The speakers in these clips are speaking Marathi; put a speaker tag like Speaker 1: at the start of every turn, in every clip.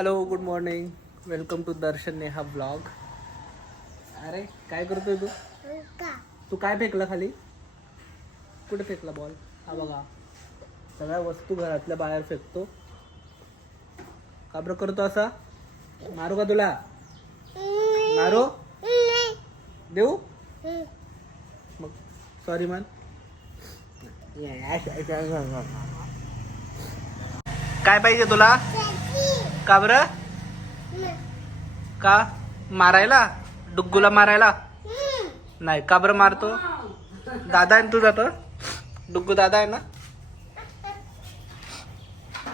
Speaker 1: Hello good morning welcome to Darshan Neha blog अरे काय करतोय तू? तू काय फेकला खाली? कुठे फेकला बॉल हा बघा. सगळ्या वस्तू घरातल्या बाहेर फेकतो. का बरं करतो असा? मारू का तुला? मारू? देऊ? मग सॉरी मन काय पाहिजे तुला? का बरं? का? मारायला? डुग्गूला मारायला? नाही का बरं मारतो? दादा आहे ना तुझा तर डुग्गू दादा आहे ना?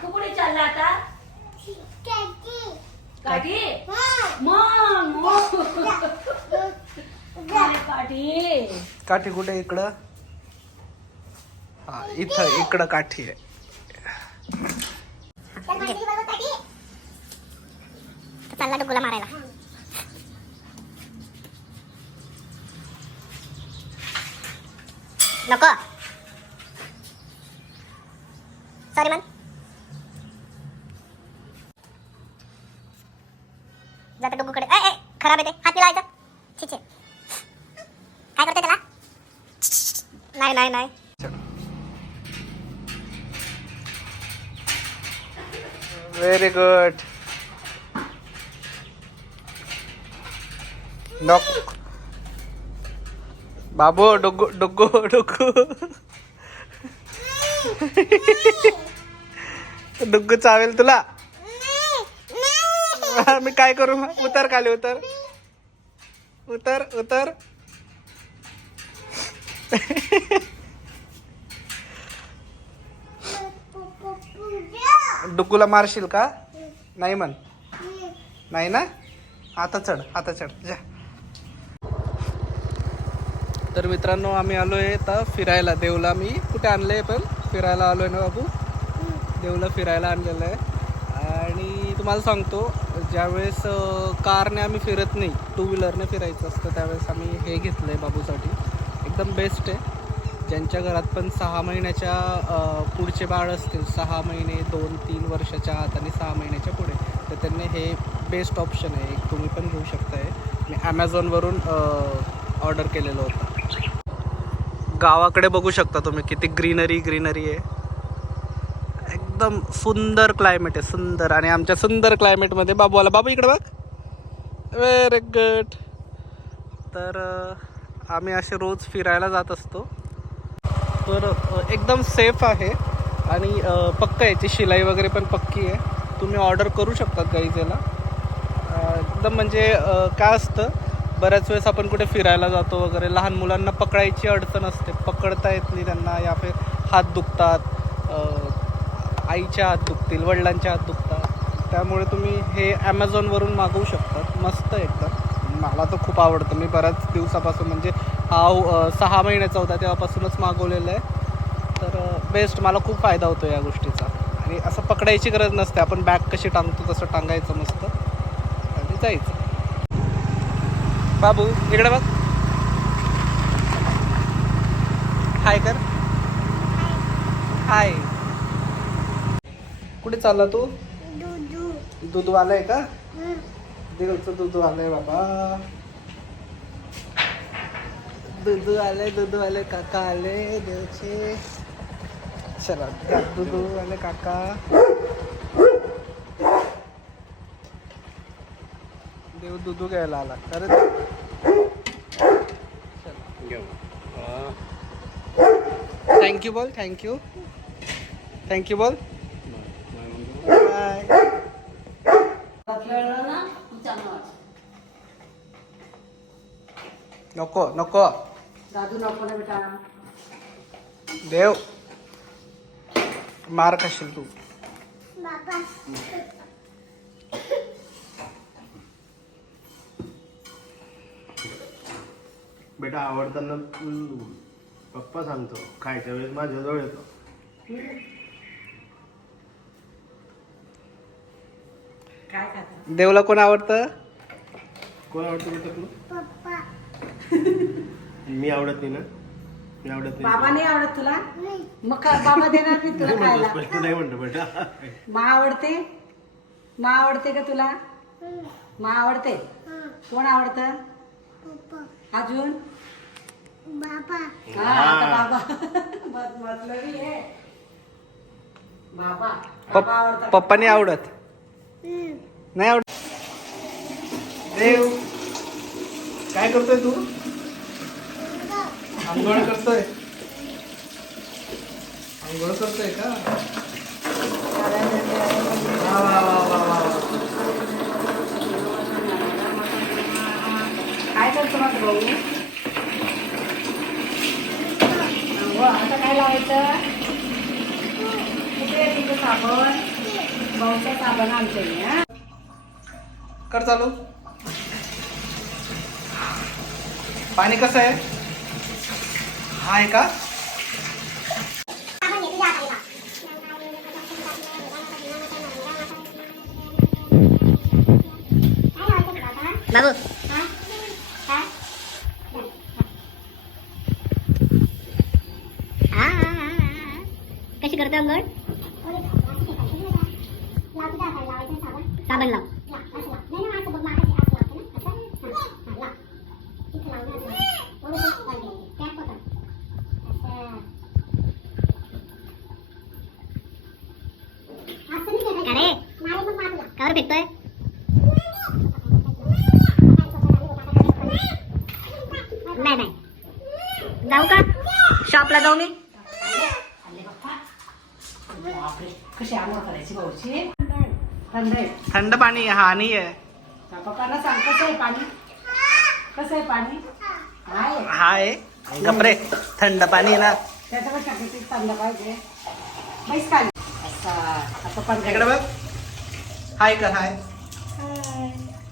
Speaker 2: तू काठी कुठे?
Speaker 1: इकडं? हा इथं इकडं काठी आहे.
Speaker 3: चालला डुगुला मारायला नको सॉरी मन जाता डुगूकडे ए ए खराब येते हात लावायचा छिछे काय करते त्याला नाही नाही नाही
Speaker 1: व्हेरी गुड डॉग बाबू डोगो डोगो डोगो डुग्गू चावेल तुला? मी काय करू? मग? उतर खाली उतर. उतर उतर. डुग्गूला मारशील का? नाही म्हण. नाही ना? आता चढ आता चढ. जा. तर मित्रांनो आम्ही आलो आहे आता फिरायला. देवला मी कुठे आणलंय पण फिरायला आलो आहे ना बाबू? देवला फिरायला आणलेलं आहे. आणि तुम्हाला सांगतो ज्यावेळेस कारने आम्ही फिरत नाही टू व्हीलरने फिरायचं असतं त्यावेळेस आम्ही हे घेतलं आहे बाबूसाठी. एकदम बेस्ट आहे. ज्यांच्या घरात पण सहा महिन्याच्या पुढचे बाळ असतील सहा महिने दोन तीन वर्षाच्या आत आणि सहा महिन्याच्या पुढे तर त्यांनी हे बेस्ट ऑप्शन आहे. एक तुम्ही पण घेऊ शकताय. मी ॲमेझॉनवरून ऑर्डर केलेलं होतं. गावाकडे बघू शकता तुम्ही किती ग्रीनरी ग्रीनरी आहे. एकदम सुंदर क्लायमेट आहे सुंदर. आणि आमच्या सुंदर क्लायमेटमध्ये बाबू आला. बाबू इकडे बघ. व्हेरी गुड तर आम्ही असे रोज फिरायला जात असतो. तर एकदम सेफ आहे. आणि पक्क याची शिलाई वगैरे पण पक्की आहे. तुम्ही ऑर्डर करू शकतात गाईज एकदम म्हणजे काय असतं? बऱ्याच वेळेस आपण कुठे फिरायला जातो वगैरे लहान मुलांना पकडायची अडचण असते. पकडता येत नाही त्यांना या फिर हात दुखतात आईच्या हात दुखतील वडिलांच्या हात दुखतात. त्यामुळे तुम्ही हे ॲमेझॉनवरून मागवू शकतात मस्त एकदम. मला तर खूप आवडतं. मी बऱ्याच दिवसापासून म्हणजे हा सहा महिन्याचा होता तेव्हापासूनच मागवलेलं आहे. तर बेस्ट मला खूप फायदा होतो या गोष्टीचा. आणि असं पकडायची गरज नसते. आपण बॅग कशी टांगतो तसं टांगायचं मस्त. आणि जायचं. बाबू इकडे बघ. हाय कर. हाय कुठे चालला तू? दूध. आलंय का? देवचं दूध आलंय बाबा. दूध आलंय दूध आले काका आले देवचे चला दूध आले काका. देव दूध घ्यायला आला. खरं थँक्यू बोल. थँक्यू थँक्यू बोल. बाय. नको नको.
Speaker 2: दादू नको ना बेटा
Speaker 1: देव मार खाशील तू.
Speaker 4: बेटा आवडताना तू पप्पा सांगतो खायच्या वेळेस माझ्याजवळ येतो.
Speaker 2: काय खाता
Speaker 1: देवला कोण आवडतं?
Speaker 4: कोण आवडतं बेटा तुला? मी आवडत नाही ना? मी आवडत नाही.
Speaker 2: बाबा नाही आवडत तुला? मग का बाबा देणार नाही तुला
Speaker 4: नाही म्हणतो
Speaker 2: खायला.
Speaker 4: स्पष्ट नाही म्हणतो बेटा.
Speaker 2: मा आवडते? मा आवडते का तुला? मा आवडते? कोण आवडतं? अजून? हा. आता बाबा. मत- मतलबी आहे बाबा बाबा आवडतात.
Speaker 1: पप्पा नाही आवडत नाही आवडत? देव. काय करतोय तू? आंघोळ करतोय. आंघोळ करतोय का? वा वा वा वा वा वा.
Speaker 2: काय करतो माझं भाऊ हो आता काय लावायचं? साबण भाऊचं साबण आमच्या इथे,
Speaker 1: कर चालू. पाणी कसं आहे? हा आहे का?
Speaker 3: बाबू हा, हा, हा, हा. कशी करतो अंगण साबण लाव अरे कावर भेटतोय नाही नाही. जाऊ का? शॉपला जाऊ मी
Speaker 2: बापरे कशी आंघोळ करायची भाऊची? थंड आहे.
Speaker 1: थंड पाणी हा आहे
Speaker 2: त्या पप्पांना सांग कसं आहे पाणी? कसं आहे पाणी? आहे
Speaker 1: हा आहे गपरे थंड पाणी आहे ना.
Speaker 2: थंड पाहिजे. बैस खाली. असा आता पण
Speaker 1: इकडे बघ. हाय कर हाय.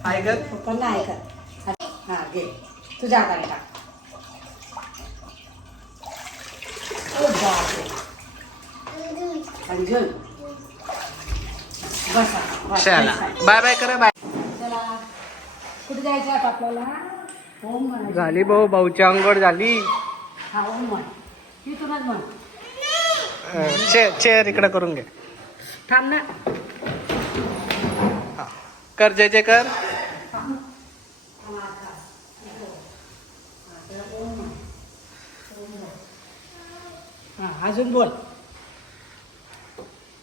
Speaker 1: हाय. कर.
Speaker 2: पप्पांना आहे का हा घे. तुझ्या हाताने टाक. ओ बापरे. अंजुन.
Speaker 1: चला. बाय बाय कर बाय.
Speaker 2: चला. कुठे जायचं आता आपल्याला.
Speaker 1: झाली भाऊ भाऊची अंघोळ झाली.
Speaker 2: हा ओम म्हण. तिथूनच म्हण.
Speaker 1: चेअर चेअर इकडे करून घे.
Speaker 2: थांब ना.
Speaker 1: कर जय जय कर.
Speaker 2: अजून बोल.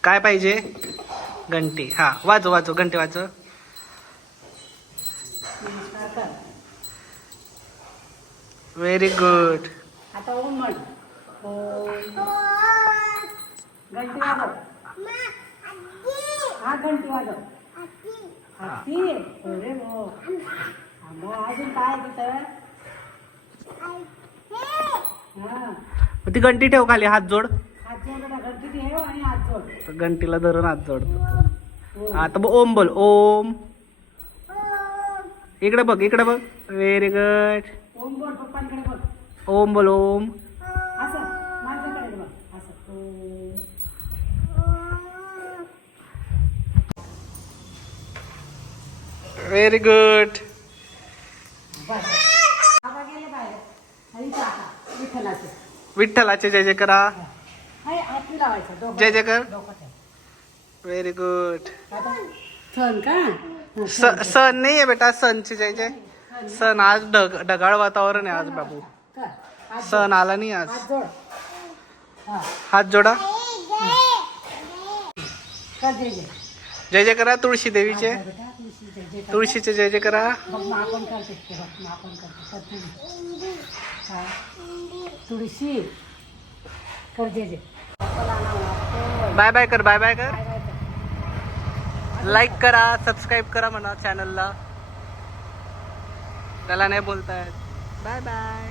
Speaker 1: काय पाहिजे? घंटी. हा वाजव वाजव घंटी वाजव. व्हेरी गुड
Speaker 2: आता घंटी वाजव. हा घंटी वाजव. हत्ती. अरे हो मग अजून काय तिथं? हा
Speaker 1: ती घंटी ठेव खाली हात जोड. तर घंटीला धरून हात जोडतो. आता बघ ओम बोल ओम. इकडे बघ इकडे बघ. व्हेरी गुड
Speaker 2: ओम बोल पप्पांकडे बघ.
Speaker 1: ओम बोल ओम. Very good
Speaker 2: विठ्ठलाचे.
Speaker 1: जय जय करा
Speaker 2: लावायचं. डोकं
Speaker 1: जय जय कर
Speaker 2: डोकं ठेव.
Speaker 1: व्हेरी गुड
Speaker 2: आता सण का? हा,
Speaker 1: स- सण. नाही आहे बेटा सणचे जय जय. सण. आज ढग ढगाळ वातावरण आहे आज बाबू.
Speaker 2: कर हात
Speaker 1: सण आला नाही आज.
Speaker 2: हात जोड. हा.
Speaker 1: हात जोडा.
Speaker 2: कर जय जय.
Speaker 1: जय जय करा तुळशी देवीचे.
Speaker 2: हात जोड बेटा, तुळशी जय जय कर.
Speaker 1: तुळशीचे जय जय करा.
Speaker 2: बघ मग आपण करते. ते बघ मग आपण करते. कर तुम्ही हा. तुळशी. कर.
Speaker 1: बाय बाय कर बाय बाय कर? लाईक करा सबस्क्राईब करा म्हणा चॅनलला त्याला नाही बोलतायत बाय बाय